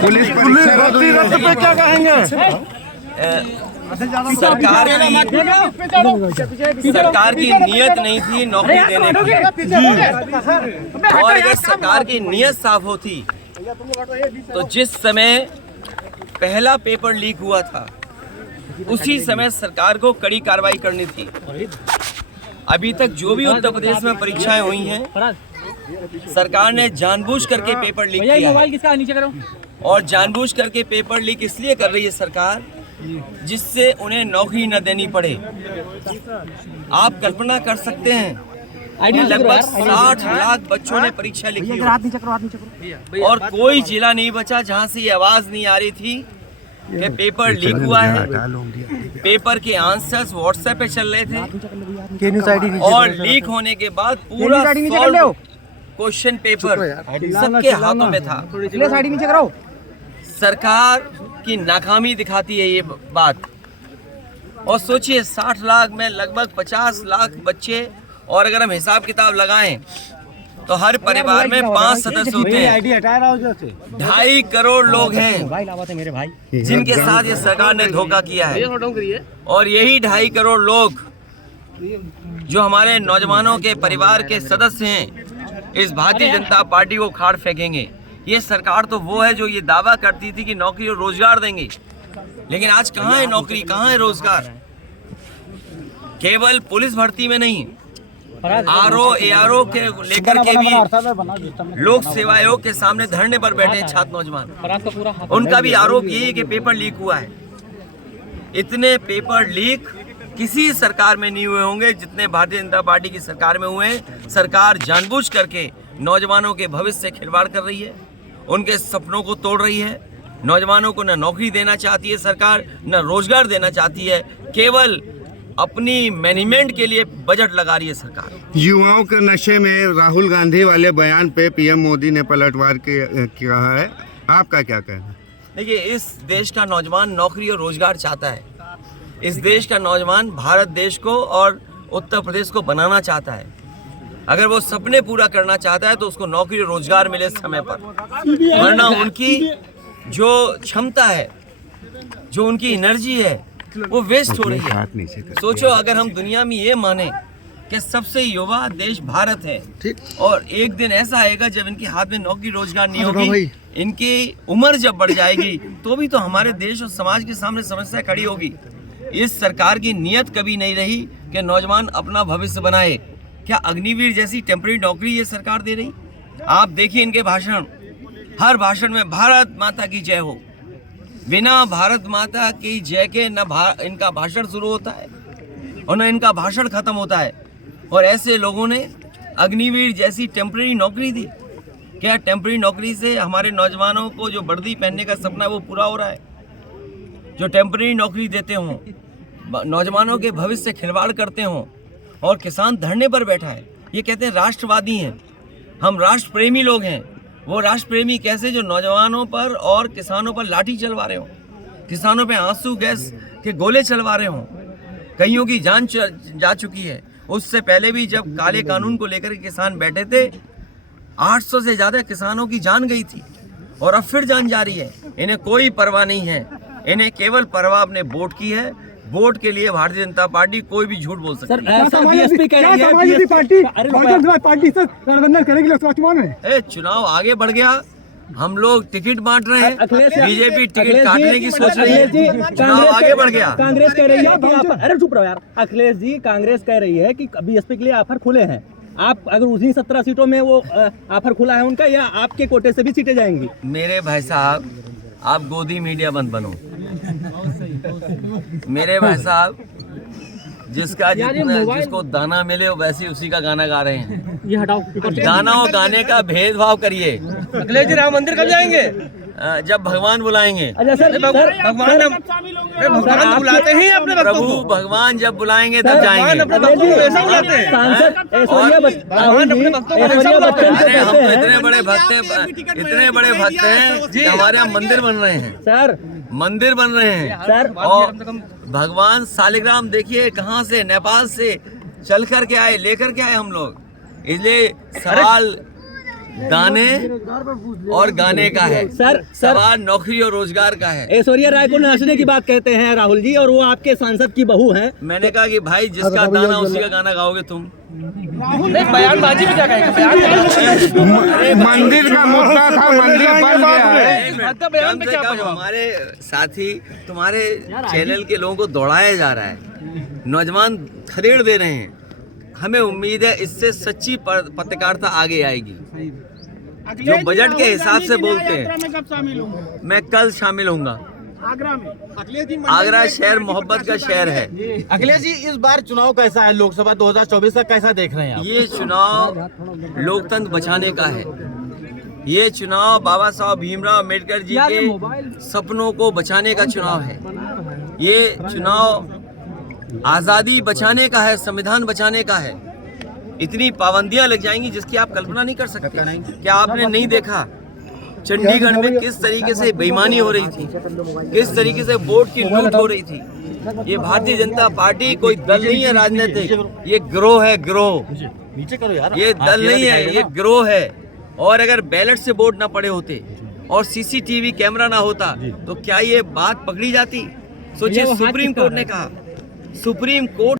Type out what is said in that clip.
Police भर्ती रद्द पे क्या कहेंगे? सरकार की नीयत नहीं थी नौकरी देने की, और अगर सरकार की नीयत साफ होती तो जिस समय पहला पेपर लीक हुआ था उसी समय सरकार को कड़ी कार्रवाई करनी थी। अभी तक जो भी उत्तर प्रदेश में परीक्षाएं हुई हैं, सरकार ने जानबूझ करके पेपर लीक किया है, और जानबूझ करके पेपर लीक इसलिए कर रही है सरकार जिससे उन्हें नौकरी न देनी पड़े। आप कल्पना कर सकते हैं लगभग 60 लाख बच्चों ने परीक्षा लिखी हो, और कोई जिला नहीं बचा जहां से ये आवाज नहीं आ रही थी कि पेपर लीक हुआ है। पेपर के आंसर्स व्हाट्सएप पे चल रहे थे, और लीक होने के बाद पूरा क्वेश्चन पेपर सबके हाथों में था। सरकार की नाकामी दिखाती है ये बात। और सोचिए 60 लाख में लगभग 50 लाख बच्चे, और अगर हम हिसाब किताब लगाएं तो हर परिवार में 5 सदस्य होते हैं। 2.5 करोड़ लोग हैं जिनके साथ ये सरकार ने धोखा किया है, और यही 2.5 करोड़ लोग जो हमारे नौजवानों के परिवार के सदस्य हैं, इस भारतीय जनता पार्टी को खाड़ फेंकेंगे। ये सरकार तो वो है जो ये दावा करती थी कि नौकरी और रोजगार देंगे, लेकिन आज कहाँ है नौकरी, कहाँ है रोजगार? केवल पुलिस भर्ती में नहीं, आरओ एआरओ के लेकर के भी लोक सेवा आयोग के सामने धरने पर बैठे छात्र नौजवान। उनका भी आरोप यही है कि पेपर लीक हुआ है। इतने पेपर लीक किसी सरकार में नहीं हुए होंगे जितने भारतीय जनता पार्टी की सरकार में हुए हैं। सरकार जानबूझ करके नौजवानों के भविष्य से खिलवाड़ कर रही है, उनके सपनों को तोड़ रही है। नौजवानों को न नौकरी देना चाहती है सरकार, न रोजगार देना चाहती है, केवल अपनी मैनेजमेंट के लिए बजट लगा रही है सरकार। युवाओं के नशे में राहुल गांधी वाले बयान पे पीएम मोदी ने पलटवार कहा है, आपका क्या कहना है? देखिए, इस देश का नौजवान नौकरी और रोजगार चाहता है। इस देश का नौजवान भारत देश को और उत्तर प्रदेश को बनाना चाहता है। अगर वो सपने पूरा करना चाहता है तो उसको नौकरी और रोजगार मिले समय पर, वरना उनकी जो क्षमता है, जो उनकी एनर्जी है, वो वेस्ट हो रही है। सोचो, अगर हम दुनिया में ये माने कि सबसे युवा देश भारत है, और एक दिन ऐसा आएगा जब इनके हाथ में नौकरी रोजगार नहीं होगी, इनकी उम्र जब बढ़ जाएगी, तो भी तो हमारे देश और समाज के सामने समस्या खड़ी होगी। इस सरकार की नीयत कभी नहीं रही कि नौजवान अपना भविष्य बनाए। क्या अग्निवीर जैसी टेम्परेरी नौकरी ये सरकार दे रही? आप देखिए इनके भाषण, हर भाषण में भारत माता की जय हो। बिना भारत माता की जय के न इनका भाषण शुरू होता है और न इनका भाषण खत्म होता है। और ऐसे लोगों ने अग्निवीर जैसी टेम्परेरी नौकरी दी। क्या टेम्परेरी नौकरी से हमारे नौजवानों को जो वर्दी पहनने का सपना है वो पूरा हो रहा है? जो टेम्परेरी नौकरी देते हों, नौजवानों के भविष्य से खिलवाड़ करते हों, और किसान धरने पर बैठा है। ये कहते हैं राष्ट्रवादी हैं, हम राष्ट्र प्रेमी लोग हैं। वो राष्ट्र प्रेमी कैसे जो नौजवानों पर और किसानों पर लाठी चलवा रहे हों, किसानों पे आंसू गैस के गोले चलवा रहे हों, कईयों की जान जा चुकी है। उससे पहले भी जब काले कानून को लेकर किसान बैठे थे, 800 से ज़्यादा किसानों की जान गई थी, और अब फिर जान जा रही है। इन्हें कोई परवाह नहीं है, इन्हें केवल परवाह अपने वोट की है। वोट के लिए भारतीय जनता पार्टी कोई भी झूठ बोल सकती है। चुनाव आगे बढ़ गया, हम लोग टिकट बांट रहे हैं, बीजेपी टिकट काटने की सोच रही है, चुनाव आगे बढ़ गया। कांग्रेस कह रही है, अरे चुप रहो यार। अखिलेश जी, कांग्रेस कह रही है कि बीएसपी के लिए ऑफर खुले हैं। आप अगर उसी 17 सीटों में वो ऑफर खुला है उनका, या आपके कोटे से भी सीटें जाएंगी? मेरे भाई साहब, आप गोदी मीडिया बंद बनो। मेरे भाई साहब, जिसको दाना मिले वैसे उसी का गाना गा रहे हैं। ये हटाओ, गाना और गाने का भेदभाव करिए। अखिलेश जी राम मंदिर कब जाएंगे? जब भगवान बुलाएंगे। भगवान बुलाते हैं अपने प्रभु भगवान जब बुलाएंगे तब जाएंगे। हम तो इतने बड़े भक्त हैं कि हमारे यहाँ मंदिर बन रहे हैं सर, मंदिर बन रहे हैं सर। और भगवान शालिग्राम देखिए कहाँ से, नेपाल से चल कर के आए, लेकर के आए हम लोग। इसलिए सवाल दाने और गाने का है। सर सवाल नौकरी और रोजगार का है। ऐश्वर्या राय को नाचने की बात कहते हैं राहुल जी, और वो आपके सांसद की बहू हैं। मैंने कहा कि भाई जिसका दाना उसी का गाना गाओगे तुम। बयानबाजी में क्या कहेंगे? मंदिर का मुद्दा था, मंदिर बन गया है। कम से कम हमारे साथी तुम्हारे चैनल के लोगों को दौड़ाया जा रहा है, नौजवान खदेड़ दे रहे हैं। हमें उम्मीद है इससे सच्ची पत्रकारिता आगे आएगी। जो बजट के हिसाब से बोलते हैं, मैं कल शामिल होऊंगा। आगरा शहर मोहब्बत का शहर है। अखिलेश जी, इस बार चुनाव कैसा है? लोकसभा 2024 का कैसा देख रहे हैं आप? ये चुनाव लोकतंत्र बचाने का है। ये चुनाव बाबा साहब भीमराव अम्बेडकर जी के सपनों को बचाने का चुनाव है। ये चुनाव आज़ादी बचाने का है, संविधान बचाने का है। इतनी पाबंदियां लग जाएंगी जिसकी आप कल्पना नहीं कर सकते। क्या आपने नहीं देखा चंडीगढ़ में किस तरीके से बेईमानी हो रही थी, किस तरीके से वोट की लूट हो रही थी? ये भारतीय जनता पार्टी कोई दल नहीं है राजनीतिक, ये गिरोह है, गिरोह। नीचे करो यार। ये दल नहीं है, ये गिरोह है। और अगर बैलेट से वोट ना पड़े होते और सीसीटीवी कैमरा ना होता तो क्या ये बात पकड़ी जाती? सोचिए, सुप्रीम कोर्ट ने कहा, सुप्रीम कोर्ट